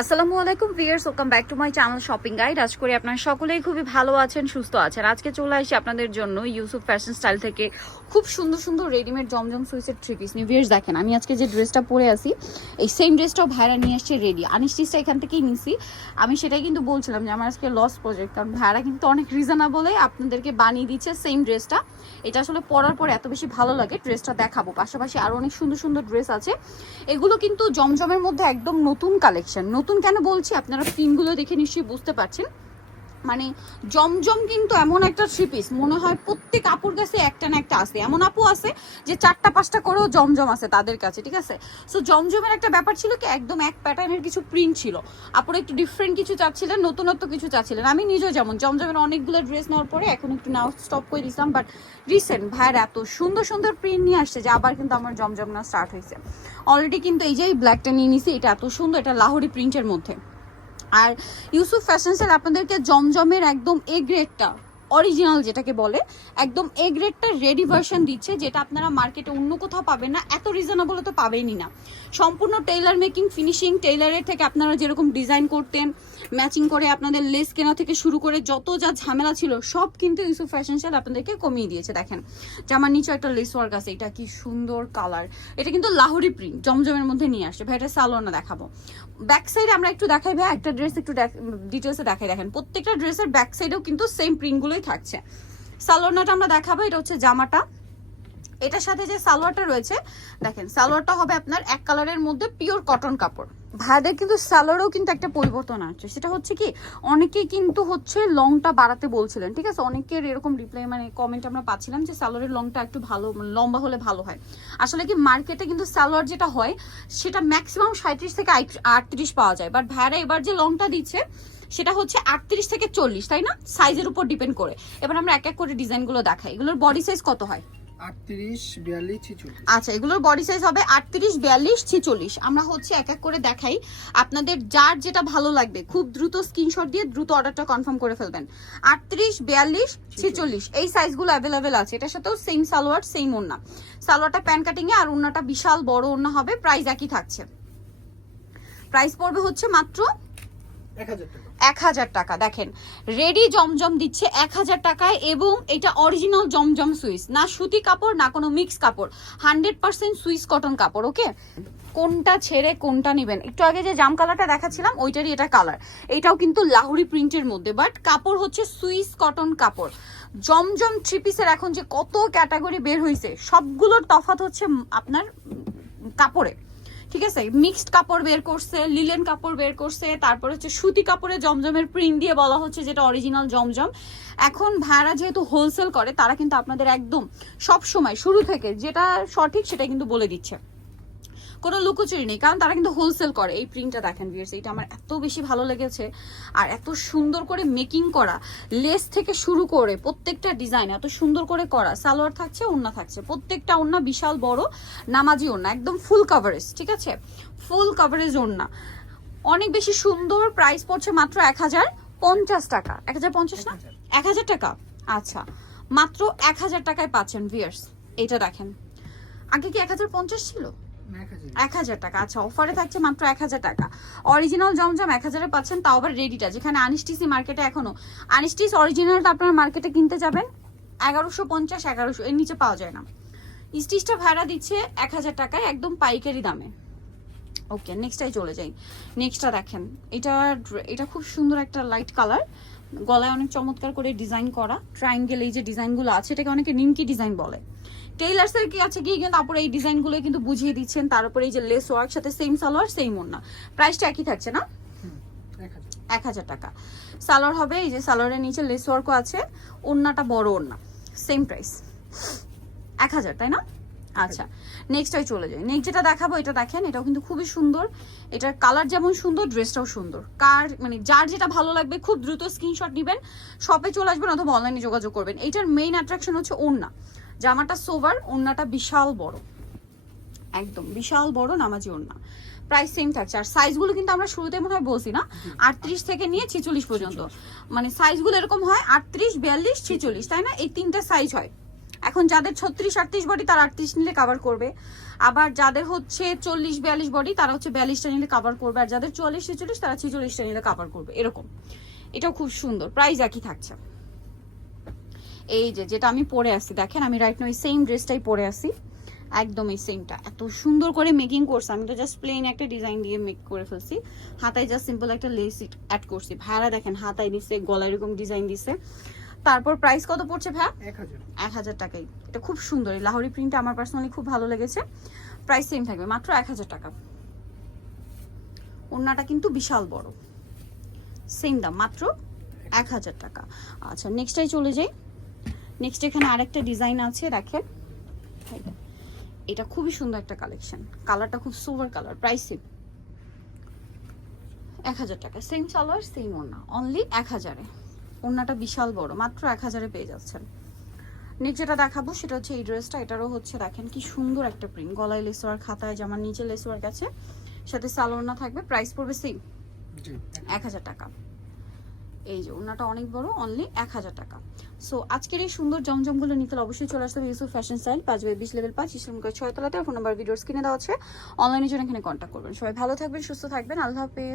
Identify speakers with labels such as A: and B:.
A: আসসালামু আলাইকুম viewers welcome back to my channel shopping guide. আজ করি আপনারা সকলেই খুবই ভালো আছেন, সুস্থ আছেন। আজকে চলে আসি আপনাদের জন্য ইউসুফ ফ্যাশন স্টাইল থেকে খুব সুন্দর সুন্দর রেডিমেড জমজম সুইসের থ্রি পিস নিয়ে ভিয়ার্স দেখেন, আমি আজকে যে ড্রেসটা পরে আসি এই সেম ড্রেসটাও ভাইরা নিয়ে আসছে রেডি আনিস্টিসটা এখান থেকেই নিছি। আমি সেটাই কিন্তু বলছিলাম যে আমার আজকে লস প্রজেক্ট কারণ ভাইরা কিন্তু অনেক রিজনেবলে আপনাদেরকে বানিয়ে দিচ্ছে সেম ড্রেসটা এটা আসলে পরার পর এত বেশি ভালো লাগে ড্রেসটা দেখাবো। পাশাপাশি আরও অনেক সুন্দর সুন্দর ড্রেস আছে। এগুলো কিন্তু জমজমের মধ্যে একদম নতুন কালেকশন নতুন কেন বলছি আপনারা পিনগুলো দেখে নিশ্চয়ই বুঝতে পারছেন। মানে জমজম কিন্তু এমন একটা থ্রি পিস মনে হয় প্রত্যেক আপুর কাছে একটা না একটা আছে। এমন আপু আছে যে চারটা, পাঁচটা করেও জমজম আছে তাদের কাছে, ঠিক আছে? সো জমজমের একটা ব্যাপার ছিল কি, একদম এক প্যাটার্নের কিছু প্রিন্ট ছিল। আপুরা একটু ডিফারেন্ট কিছু চাচ্ছিলেন, নতুনত্ব কিছু চাচ্ছিলেন। আমি নিজেও যেমন, জমজমের অনেকগুলো ড্রেস নেওয়ার পরে এখন একটু নাও স্টপ করে দিয়েছিলাম বাট রিসেন্ট ভাইয়ের এত সুন্দর সুন্দর প্রিন্ট নিয়ে আসছে যে আবার কিন্তু আমার জমজম না স্টার্ট হয়েছে। অলরেডি কিন্তু এই যে ব্ল্যাকটা নিয়ে নিছি, এটা এত সুন্দর, এটা লাহোরি প্রিন্টের মধ্যে। আর ইউসুফ ফ্যাশন সেল আপনাদেরকে জমজমের একদম এ গ্রেডটা অরিজিনাল যেটাকে বলে, একদম এ গ্রেডটা রেডি ভার্সন দিচ্ছে, যেটা আপনারা মার্কেটে অন্য কোথাও পাবেন না, এত রিজনেবল তো পাবেনই না। সম্পূর্ণ টেইলার মেকিং ফিনিশিং টেইলারের থেকে আপনারা যেরকম ডিজাইন করতেন ম্যাচিং করে আপনাদের লেস কেনা থেকে শুরু করে যত যা ঝামেলা ছিল, সব কিন্তু ইউসুফ ফ্যাশন সেল আপনাদেরকে কমিয়ে দিয়েছে, দেখেন। জামার নিচে একটা লেস ওয়ার্ক আছে, এটা কি সুন্দর কালার এটা কিন্তু লাহোরি প্রিন্ট জমজমের মধ্যে নিয়ে আসছে। ভাই, এটা সালোয়ার দেখাবো। ব্যাক সাইডে আমরা একটু দেখাই, ভাই, একটা ড্রেস একটু ডিটেলসে দেখাই, দেখেন। প্রত্যেকটা ড্রেসের ব্যাক সাইডেও কিন্তু সেম প্রিন্টগুলোই থাকছে। সালোয়ারটা আমরা দেখাবো, এটা হচ্ছে জামাটা। এটার সাথে যে সালোয়ারটা রয়েছে, দেখেন, সালোয়ারটা হবে আপনার এক কালারের মধ্যে পিওর কটন কাপড়। ভাইদের কিন্তু সালোয়ারও কিন্তু একটা পরিবর্তন আছে সেটা হচ্ছে কি, অনেকেই কিন্তু হচ্ছে লংটা বাড়াতে বলছিলেন, ঠিক আছে? অনেকের এরকম রিপ্লাই মানে কমেন্ট আমরা পাচ্ছিলাম যে সালোয়ারের লংটা একটু ভালো মানে লম্বা হলে ভালো হয়। আসলে কি মার্কেটে কিন্তু সালোয়ার যেটা হয়, সেটা ম্যাক্সিমাম সাঁত্রিশ থেকে আটত্রিশ পাওয়া যায়। বাট ভাইরা এবার যে লংটা দিচ্ছে, সেটা হচ্ছে আটত্রিশ থেকে চল্লিশ, তাই না? সাইজের উপর ডিপেন্ড করে। এবার আমরা এক এক করে ডিজাইনগুলো দেখাই। এগুলোর বডি সাইজ কত হয়? আচ্ছা এগুলোর বডি সাইজ হবে আটত্রিশ বিয়াল্লিশ ছিচল্লিশ। আমরা হচ্ছে এক এক করে দেখাই। আপনাদের যার যেটা ভালো লাগবে খুব দ্রুত স্ক্রিনশট দিয়ে দ্রুত অর্ডারটা কনফার্ম করে ফেলবেন। আটত্রিশ বিয়াল্লিশ ছিচল্লিশ। এই সাইজগুলো অ্যাভেলেবেল আছে। এটার সাথেও সেম সালোয়ার সেম ওন্না সালোয়ারটা প্যান কাটিংয়ে আর ওন্নাটা বিশাল বড় ওন্না হবে। প্রাইস একই থাকছে। প্রাইস পড়বে হচ্ছে মাত্র
B: এক হাজার টাকা।
A: এক হাজার টাকা। দেখেন রেডি জমজম দিচ্ছে এক হাজার টাকায় এবং এটা অরিজিনাল জমজম সুইস। না সুতি কাপড়, না কোনো মিক্স কাপড়। হান্ড্রেড পার্সেন্ট সুইস কটন কাপড়, ওকে? কোনটা ছেড়ে কোনটা নেবেন? একটু আগে যে জাম কালারটা দেখাচ্ছিলাম, ওইটারই এটা কালার এটাও কিন্তু লাহুরি প্রিন্টের মধ্যে বাট কাপড় হচ্ছে সুইস কটন কাপড়। জমজম থ্রি পিসের এখন যে কত ক্যাটাগরি বের হয়েছে সবগুলোর তফাৎ হচ্ছে আপনার ঠিক আছে? মিক্সড কাপড় বের করছে লিলেন কাপড় বের করছে, তারপর হচ্ছে সুতি কাপড়ে জমজমের প্রিন্ট দিয়ে বলা হচ্ছে যেটা অরিজিনাল জমজম। এখন ভাড়া যেহেতু হোলসেল করে, তারা কিন্তু আপনাদের একদম সব সময় শুরু থেকে যেটা সঠিক সেটা কিন্তু বলে দিচ্ছে। কোনো লুকোচুরি নেই কারণ তারা কিন্তু হোলসেল করে। এই প্রিন্টটা দেখেন ভিউয়ার্স এটা আমার এত বেশি ভালো লেগেছে। আর এত সুন্দর করে মেকিং করা লেস থেকে শুরু করে প্রত্যেকটা ডিজাইন এত সুন্দর করে করা। সালোয়ার থাকছে ওন্না থাকছে। প্রত্যেকটা ওন্না বিশাল বড় নামাজি ওন্না একদম ফুল কভারেজ ঠিক আছে? ফুল কভারেজ ওন্না অনেক বেশি সুন্দর প্রাইস পড়ছে মাত্র এক হাজার পঞ্চাশ টাকা। এক হাজার পঞ্চাশ না? এক হাজার। টাকা। আচ্ছা মাত্র এক হাজার টাকায় পাচ্ছেন ভিয়ার্স এটা দেখেন। আগে কি এক হাজার পঞ্চাশ ছিল?
B: এক হাজার
A: টাকা। আচ্ছা অফারে থাকছে মাত্র এক হাজার টাকা। অরিজিনাল জমজম এক হাজারে পাচ্ছেন, তাও আবার রেডিটা যেখানে আনিস্টিসি মার্কেটে এখনও। আনিস্টিস অরিজিনালটা আপনার মার্কেটে কিনতে যাবেন, এগারোশো পঞ্চাশ, এগারোশো, এর নিচে পাওয়া যায় না। স্টিচটা ভাড়া দিচ্ছে এক হাজার টাকায় একদম পাইকারি দামে। ওকে নেক্সটটাই চলে যাই। নেক্সটটা দেখেন এটা এটা খুব সুন্দর একটা লাইট কালার গলায় অনেক চমৎকার করে ডিজাইন করা। ট্রায়াঙ্গেল এই যে ডিজাইনগুলো আছে এটাকে অনেকে নিমকি ডিজাইন বলে। টেইলার্সের কি আছে কি কিন্তু তারপরে এই ডিজাইনগুলো কিন্তু বুঝিয়ে দিচ্ছেন। তারপরে এই যে লেস ওয়ার্ক সাথে সেম সালোয়ার সেম ওন্না প্রাইসটা একই থাকছে না?
B: এক হাজার।
A: টাকা। সালোয়ার হবে এই যে সালোয়ারের নিচে লেস ওয়ার্কও আছে ওন্নাটা বড় ওন্না সেম প্রাইস এক হাজার তাই না? আচ্ছা নেক্সটটাই চলে যাই। নেক্সট যেটা দেখাবো এটা দেখেন এটাও কিন্তু খুবই সুন্দর। এটার কালার যেমন সুন্দর ড্রেসটাও সুন্দর। কার মানে যার যেটা ভালো লাগবে খুব দ্রুত স্ক্রিনশট নেবেন শপে চলে আসবেন অথবা অনলাইনে যোগাযোগ করবেন। এটার মেইন অ্যাট্রাকশন হচ্ছে ওন্না জামাটা সোভার ওন্নাটা বিশাল বড়। একদম বিশাল বড় নামাজি ওন্না প্রাইস সেম থাকছে। আর সাইজগুলো কিন্তু আমরা শুরুতে মনে হয় বলছি না? আটত্রিশ থেকে নিয়ে ছেচল্লিশ পর্যন্ত। মানে সাইজগুলো এরকম হয় আটত্রিশ বিয়াল্লিশ ছেচল্লিশ তাই না? এই তিনটা সাইজ হয়। এখন যাদের ছত্রিশ, আটত্রিশ বডি তারা আটত্রিশ নিলে কাভার করবে। আবার যাদের হচ্ছে চল্লিশ, বিয়াল্লিশ বডি তারা হচ্ছে বিয়াল্লিশটা নিলে কাভার করবে। আর যাদের চুয়াল্লিশ, ছেচল্লিশ তারা ছেচল্লিশটা নিলে কাভার করবে। এরকম। এটাও খুব সুন্দর। প্রাইস একই থাকছে। এই যে, যেটা আমি পরে আসছি, দেখেন আমি রাইট নো এই সেম ড্রেসটাই পরে আসি একদম এই সেমটা এত সুন্দর করে মেকিং করছে। আমি তো জাস্ট প্লেন একটা ডিজাইন দিয়ে মেক করে ফেলছি। হাতায় জাস্ট সিম্পল একটা লেস অ্যাড করছি। ভাইরা দেখেন, হাতায় দিছে, গলায় এরকম ডিজাইন দিছে। তারপর প্রাইস কত পড়ছে ভ্যা
B: এক হাজার।
A: টাকাই। এটা খুব সুন্দর। এই লাহোরি প্রিন্টটা আমার পার্সোনালি খুব ভালো লেগেছে। প্রাইস সেম থাকবে। মাত্র এক হাজার টাকা। ওড়নাটা কিন্তু বিশাল বড়। সেম দাম মাত্র এক হাজার টাকা। আচ্ছা নেক্সটটাই চলে যাই। নেক্সট এখানে আরেকটা ডিজাইন আছে দেখেন। এটা খুবই সুন্দর একটা কালেকশন কালারটা খুব সুপার কালার প্রাইস সেম এক হাজার টাকা। সেম সালোয়ার সেম ওড়না। অনলি এক হাজারে। ওড়নাটা বিশাল বড় মাত্র এক হাজারে পেয়ে যাচ্ছেন। যেটা দেখাবো সেটা হচ্ছে এই ড্রেসটা এটারও হচ্ছে দেখেন কি সুন্দর একটা প্রিন্ট গলায় লেসওয়ার খাতায় জামার নিচে লেসওয়ার গেছে সাথে সালোয়ার থাকবে প্রাইস পড়বে সেম এক হাজার টাকা। এই যে ওনাটা অনেক বড় অনলি এক হাজার টাকা। সো আজকের এই সুন্দর জমজমগুলো নিতে অবশ্যই চলে আসতে হবে ইউসুফ ফ্যাশন স্টাইল পাঁচ বাই বিশ লেভেল পাঁচ ইসলামগড় ছয়তলাতে ফোন নাম্বার ভিডিওর স্ক্রিনে দেওয়া আছে। অনলাইনের জন্য এখানে কন্ট্যাক্ট করবেন। সবাই ভালো থাকবেন সুস্থ থাকবেন। আল্লাহ হাফেজ।